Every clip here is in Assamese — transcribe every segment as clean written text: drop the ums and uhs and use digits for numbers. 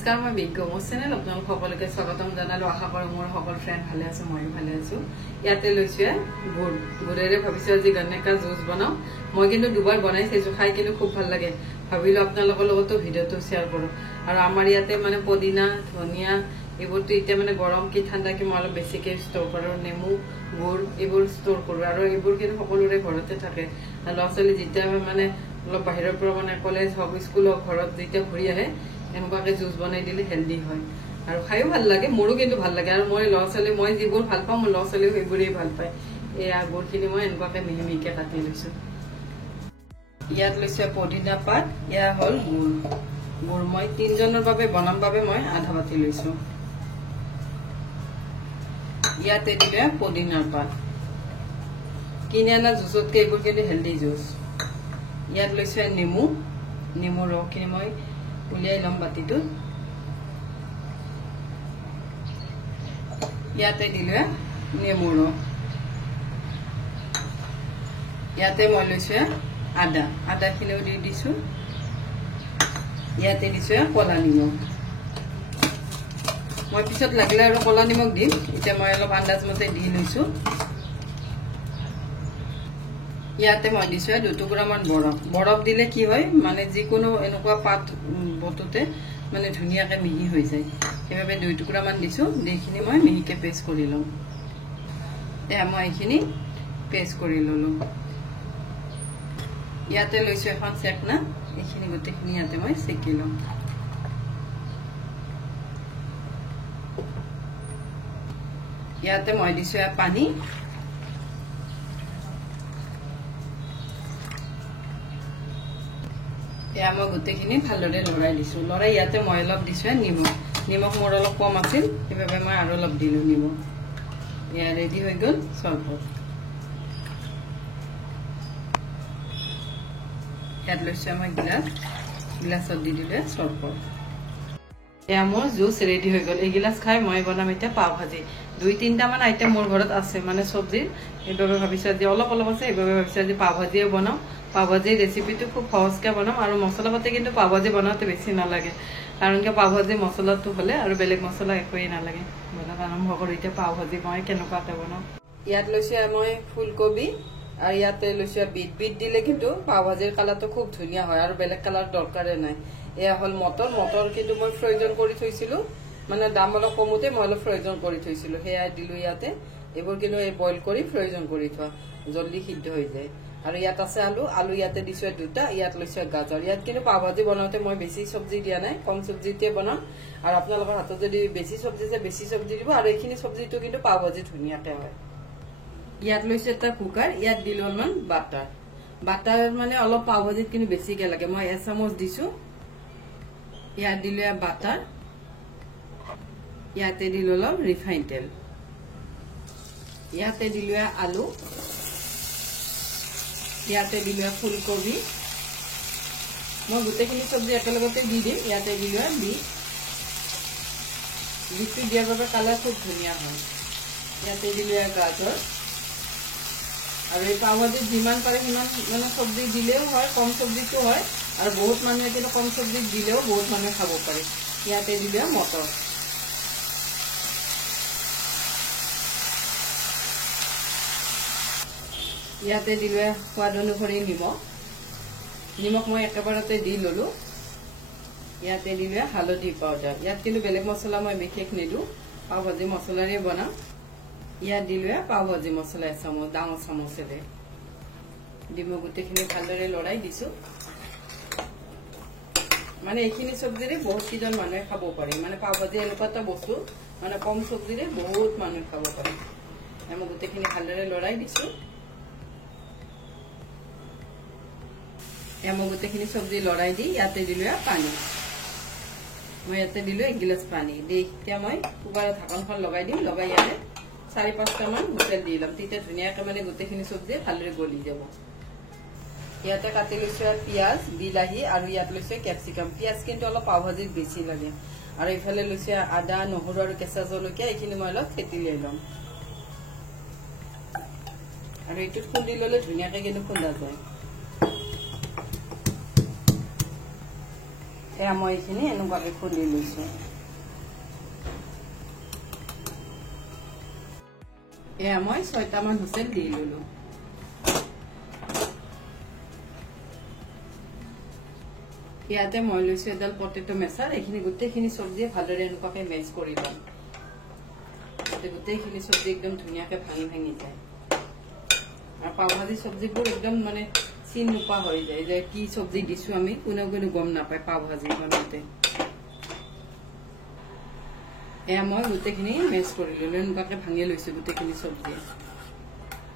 নমস্কাৰ মই বিজ্ঞ মোৰ চেনেল আপোনালোক সকলোকে স্বাগতম জনালো আশা কৰো মোৰ সকল ফ্ৰেন্ড ভালে আছে মই ভালে আছো ইয়াতে লৈছো গুড়েৰে ভাবিছো আজি গন্নেকা জুস বনাও মই কিন্তু দুবাৰ বনাইছো যে খাই কিন্তু খুব ভাল লাগে ভাবিলো আপোনালোকৰ লগতো ভিডিওটো শেয়াৰ কৰো আৰু আমাৰ ইয়াতে মানে পদিনা ধনিয়া এবোৰটো এতিয়া মানে গৰম কি ঠাণ্ডা কি মই অলপ বেছিকে ষ্টৰ কৰো নেমু গুড় এবোৰ ষ্টৰ কৰো আৰু এবোৰ কিন্তু সকলোৰে ঘৰতে থাকে লছলি যেতিয়া মানে অলপ বাহিৰৰ পৰা মানে কলেজ হক স্কুল হক ঘৰত যেতিয়া ঘূৰি আহে এনেকুৱাকে জুস বনাই দিলে হেলদি হয় আৰু খাইও ভাল লাগে মোৰো কিন্তু ভাল লাগে আৰু মই লছলি মই যিবোৰ ভাল পাওঁ মোৰ লছলি সেইবোৰেই ভাল পায় এই গুড়খিনি মই এনেকুৱাকে মিহি মিহিকে কাটি লৈছো ইয়াত লৈছো পদিনা পাত ইয়া হল গুড় মই তিনজনৰ বাবে বনাম বাবে মই আধা বাটি লৈছো ইয়াতে দিলে পদিনাৰ পাত কিনে আনা জুসতকে এইবোৰ কিন্তু হেলদি জুস ইয়াত লৈছো নেমু ৰসখিনি মই উলিয়াই লম বাটিটো ইয়াতে দিলে নেমু ৰস ইয়াতে মই লৈছো আদাখিনিও দি দিছো ইয়াতে দিছো কলা নিমখ মই পিছত লাগিলে আৰু কলা নিমখ দিম এতিয়া মই অলপ আন্দাজ মতে দি লৈছো ইয়াতে মই দিছো 2 টুকুৰামান বৰফ দিলে কি হয় মানে যিকোনো এনেকুৱা পাত বটুতে মানে ধুনিয়াকে মিহি হৈ যায় সেইভাবে 2 টুকুৰামান দিছো দেখিনি মই মিহিকে পেষ্ট কৰি লম এয়া মই এইখিনি পেষ্ট কৰি ললো ইয়াতে লৈছো এখন চেকনা এইখিনি গোটেইখিনি ইয়াতে মই চেকি লম ইয়াতে মই দিছো পানী এয়া মই গোটেইখিনি ভালদৰে লৰাই দিছো লৰাই ইয়াতে মই অলপ দিছো নিমখ মোৰ অলপ কম আছিল সেইবাবে মই আৰু অলপ দিলো নিমখ এয়া ৰেডি হৈ গল চৰবত ইয়াত লৈছো মই গিলাছত দি দিলে চৰবত এয়া মোৰ জুস ৰেডি হৈ গল এই গিলাস খাই মই বনাম এতিয়া পাও ভাজি 2-3টা মান আইটেম মোৰ ঘৰত আছে মানে সবজি এইভাবে ভাবিছো যে অলপ আছে এইভাবে ভাবিছো যে পাও ভাজিও বনাও পাও ভাজি ৰেচিপিটো খুব সহজকৈ বনাম আৰু মছলা পাতি কিন্তু পাও ভাজি বনাওতে বেছি নালাগে কাৰণ কি পাও ভাজি মছলাটো হলে আৰু বেলেগ মছলা একোই নালাগে বনাব আৰম্ভ কৰো এতিয়া পাও ভাজি মই কেনেকুৱাকে বনাও ইয়াত লৈছো মই ফুলকবি আৰু ইয়াতে লৈছো বিট দিলে কিন্তু পাও ভাজিৰ কালাৰটো খুব ধুনিয়া হয় আৰু বেলেগ কালাৰ দৰকাৰে নাই এয়া হল মটৰ কিন্তু মই ফ্ৰোজন কৰি থৈছিলো মানে দাম অলপ কমতে মই অলপ ফ্ৰোজন কৰি থৈছিলো হেয়া দিলো ইয়াতে এবোৰ কিন্তু বইল কৰি ফ্ৰোজন কৰি থোৱা জলদি সিদ্ধ হৈ যায় আৰু ইয়াত আছে আলু ইয়াতে দিছো দুটা ইয়াত লৈছো গাজৰ ইয়াত কিন্তু পাও ভাজি বনাওতে মই বেছি সবজি দিয়া নাই কম সবজিতে বনাম আৰু আপোনালোকৰ হাতত যদি বেছি সবজি আছে বেছি সবজি দিব আৰু এইখিনি সবজিটো কিন্তু পাও ভাজি ধুনিয়াকে হয় ইয়াত লৈছো এটা কুকাৰ ইয়াত দিলো অলমান বাটাৰ মানে অলপ পাও ভাজিত কিন্তু বেছিকে লাগে মই 1 চামুচ দিছো ইয়াত দিলো বাটাৰ ইয়াতে দিলো অলপ ৰিফাইন তেল ইয়াতে দিলো আলু ইয়াতে দিলো ফুলকবি মই গোটেইখিনি সবজি একেলগতে দি দিম ইয়াতে দিলো বিটটো দিয়াৰ বাবে কালাৰ খুব ধুনীয়া হয় ইয়াতে দিলো গাজৰ আৰু এই পাও ভাজিত যিমান পাৰে সিমান মানে সবজি দিলেও হয় কম সবজিটো হয় আৰু বহুত মানুহে কিন্তু কম সবজি দিলেও বহুত মানুহে খাব পাৰে ইয়াতে দিলো মটৰ ইয়াতে দিলো সোৱাদ অনুসৰি নিমখ মই একেবাৰতে দি ললো ইয়াতে দিলো হালধি পাউডাৰ ইয়াত কিন্তু বেলেগ মছলা মই বিশেষ নিদো পাও ভাজি মছলাৰে বনাম ইয়াত দিলো পাও ভাজি মছলা 1 চামুচ ডাঙৰ চামুচেৰে দি মই গোটেইখিনি ভালদৰে লৰাই দিছো মানে এইখিনি সবজিৰে বহুত কিজন মানুহে খাব পাৰে মানে পাও ভাজি এনেকুৱা এটা বস্তু মানে কম সবজিৰে বহুত মানুহে খাব পাৰে মই গোটেইখিনি ভালদৰে লৰাই দিছো মই গোটেইখিনি সবজি লৰাই দি ইয়াতে দিলো পানী মই ইয়াতে দিলো 1 গিলাস পানী দি এতিয়া মই কুকাৰৰ ঢাকনখন লগাই দিম লগাই ইয়াতে 4-5টা মান হুইচেল দি লম তেতিয়া ধুনীয়াকৈ মানে গোটেইখিনি সবজি ভালদৰে গলি যাব ইয়াতে কাটি লৈছো পিয়াজ বিলাহী আৰু ইয়াত লৈছো ক্যাপসিকাম পিয়াজ কিন্তু অলপ পাও ভাজিত বেছি লাগে আৰু ইফালে লৈছো আদা নহৰু আৰু কেঁচা জলকীয়া এইখিনি মই অলপ থেতি লৈ লম আৰু এইটো খুন্দি ললে ধুনীয়াকৈ কিন্তু খুন্দা যায় এয়া মই এইখিনি এনেকুৱাকৈ খুন্দি লৈছোঁ। এয়া মই 6টামান হুইচেল দি ললোঁ। ইয়াতে মই লৈছোঁ এডাল পটেটো মেচাৰ। এইখিনি গোটেইখিনি চব্জিয়ে ভালদৰে এনেকুৱাকৈ মেচ কৰি ল'ম। গোটেইখিনি চব্জি একদম ধুনীয়াকৈ ভাঙি ভাঙি যায়। আৰু পাও ভাজি চব্জিবোৰ একদম মানে চিন নোপোৱা হৈ যায় যে কি চব্জি দিছোঁ আমি, কোনেও গম নাপায় পাও ভাজি বনাওঁতে। এয়া মই গোটেইখিনি মেচ কৰি ললোঁ, এনেকুৱাকৈ ভাঙি লৈছোঁ গোটেইখিনি চব্জি।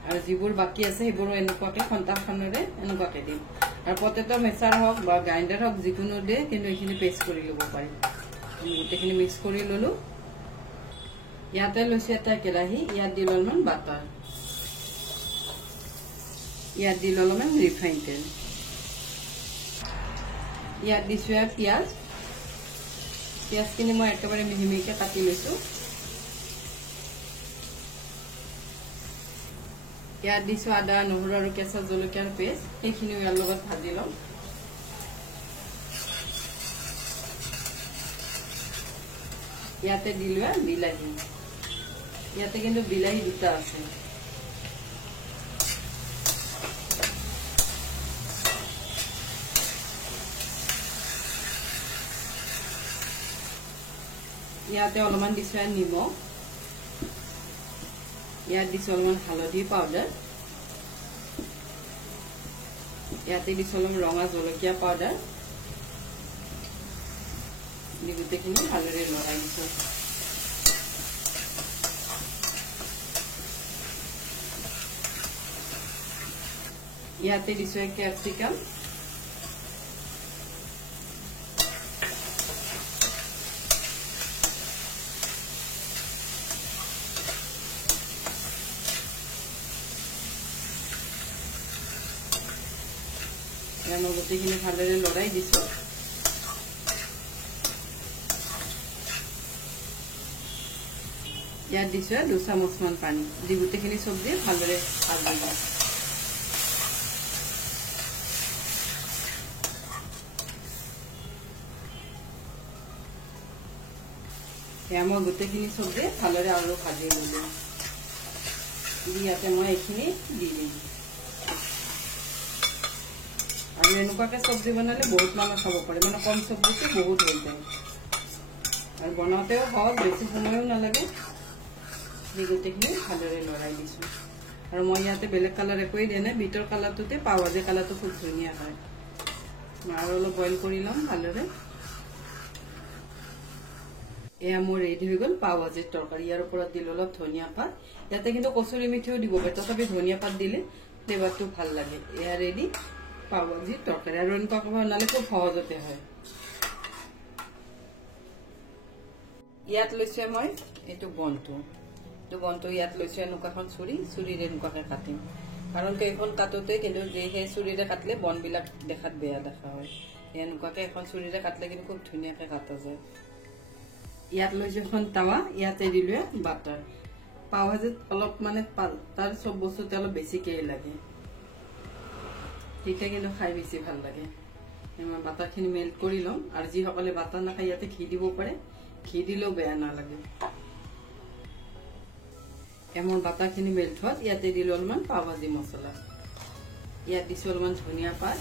আৰু যিবোৰ বাকী আছে সেইবোৰো এনেকুৱাকৈ খন্তাখনেৰে এনেকুৱাকৈ দিম। আৰু পটেটো মেচাৰ হওক বা গ্ৰাইণ্ডাৰ হওক যিকোনো দিয়ে, কিন্তু এইখিনি পেষ্ট কৰি ল'ব পাৰি। গোটেইখিনি মিক্স কৰি ললোঁ। ইয়াতে লৈছোঁ এটা কেৰাহী, ইয়াত দিলোঁ অলপমান বাটাৰ, ইয়াত দিলোঁ অলপমান ৰিফাইন তেল, ইয়াত দিছোঁ পিঁয়াজ। পিঁয়াজখিনি মই একেবাৰে মিহি মিহিকৈ কাটি লৈছোঁ। ইয়াত দিছোঁ আদা, নহৰু আৰু কেঁচা জলকীয়াৰ পেষ্ট, সেইখিনিও ইয়াৰ লগত ভাজি ল'ম। ইয়াতে দিলোঁ বিলাহী, ইয়াতে কিন্তু বিলাহী দুটা আছে। ইয়াতে অলপমান দিছোঁ নিমখ, ইয়াত দিছোঁ অলপমান হালধি পাউডাৰ, ইয়াতে দিছোঁ অলপমান ৰঙা জলকীয়া পাউডাৰ দি গোটেইখিনি ভালদৰে লৰাই দিছোঁ। ইয়াতে দিছোঁ কেপচিকাম, মই গোটেইখিনি ভালদৰে লৰাই দিছোঁ। ইয়াত দিছোঁ 2 চামুচমান পানী দি গোটেইখিনি চব্জি ভালদৰে ভাজি দিওঁ। এয়া মই গোটেইখিনি চব্জি ভালদৰে আৰু ভাজি ললোঁ। ইয়াতে মই এইখিনি দি দিম। আৰু এনেকুৱাকৈ চব্জি বনালে বহুত মানুহ খাব পাৰে, মানে কম চব্জিটো বহুত হৈ যায় আৰু বনাওঁতেও সহজ, বেছি সময়ো নালাগে। দি গোটেইখিনি ভালদৰে লৰাই দিছোঁ। আৰু মই ইয়াতে বেলেগ কালাৰ একোৱেই দিয়া নাই, বিটৰ কালাৰটোতে পাও ভাজি কালাৰটো খুব ধুনীয়া হয়। আৰু অলপ বইল কৰি ল'ম ভালদৰে। এয়া মোৰ ৰেডি হৈ গ'ল পাও ভাজিৰ তৰকাৰী। ইয়াৰ ওপৰত দিলোঁ অলপ ধনিয়া পাত, ইয়াতে কিন্তু কচুৰি মেথিও দিব পাৰে, তথাপি ধনিয়া পাত দিলে ফ্লেভাৰটো ভাল লাগে। এয়া ৰেডি পাও ভাজিৰ তৰকাৰী। আৰু এনেকুৱাকৈ বনালে খুব সহজতে হয়। ইয়াত লৈছোঁ মই এইটো বনটো ইয়াত লৈছোঁ এনেকুৱাখন চুৰিৰে এনেকুৱাকৈ কাটিম, কাৰণ এইখন কাটোতে কিন্তু সেই চুৰিৰে কাটিলে বনবিলাক দেখাত বেয়া দেখা হয়। এনেকুৱাকৈ এখন চুৰিৰে কাটিলে কিন্তু খুব ধুনীয়াকৈ কাটা যায়। ইয়াত লৈছোঁ এখন টাৱা, ইয়াতে দিলোঁ বাটাৰ। পাও ভাজিত অলপ মানে তাৰ চব বস্তুতে অলপ বেছিকৈ লাগে, তেতিয়া কিন্তু খাই বেছি ভাল লাগে। মই বাটাৰখিনি মেল্ট কৰি ল'ম। আৰু যিসকলে বাটাৰ নাখায় ইয়াতে ঘি দিব পাৰে, ঘি দিলেও বেয়া নালাগে। মোৰ বাটাৰখিনি মেল্ট হোৱাত ইয়াতে দিলোঁ অলপমান পাও ভাজি মছলা, ইয়াত দিছোঁ অলপমান ধনিয়া পাত,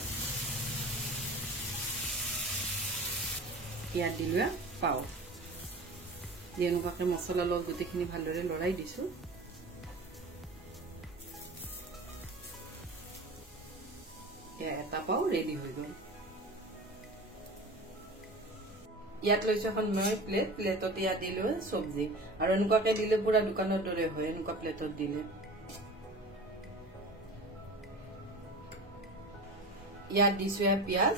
ইয়াত দিলোঁ পাও। এনেকুৱাকৈ মছলা লগত গোটেইখিনি ভালদৰে লৰাই দিছোঁ। এটা পাও ৰেডি হৈ গ'ল। ইয়াত লৈছোঁ এখন মই প্লেটত ইয়াত দিলোঁ চব্জি। আৰু এনেকুৱাকৈ দিলে পুৰা দোকানৰ দৰে হয়, এনেকুৱা প্লেটত দিলে। ইয়াত দিছোঁ পিঁয়াজ,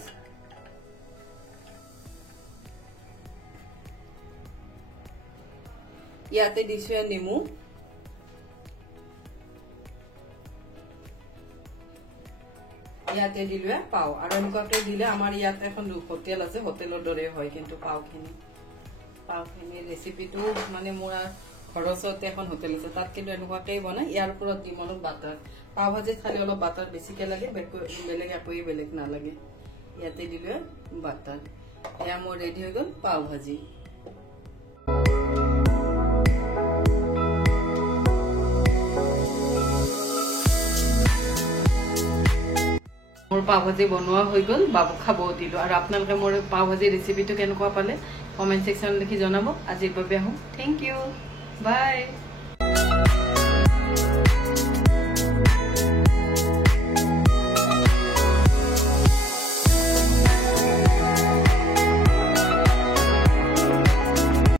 ইয়াতে দিছোঁ নেমু, ইয়াতে দিলোঁ পাও। আৰু এনেকুৱাকৈ দিলে আমাৰ ইয়াত এখন হোটেল আছে, হোটেলৰ দৰে হয় কিন্তু পাওখিনি ৰেচিপিটো মানে মোৰ ঘৰৰ ওচৰতে এখন হোটেল আছে, তাত কিন্তু এনেকুৱাকৈ বনাই। ইয়াৰ ওপৰত দিম অলপ বাটাৰ। পাও ভাজিত খালি অলপ বাটাৰ বেছিকৈ লাগে, বেলেগ একোৱেই বেলেগ নালাগে। ইয়াতে দিলোঁ বাটাৰ। এয়া মোৰ ৰেডি হৈ গ'ল পাও ভাজি। মোৰ পাও ভাজি বনোৱা হৈ গ'ল, বাবুক খাবও দিলো। আৰু আপোনালোকে মোৰ পাও ভাজি ৰেচিপিটো কেনেকুৱা পালে কমেণ্ট ছেকশ্যনত লিখি জনাব। আজিৰ বাবে আহোঁ, থেংক ইউ, বাই।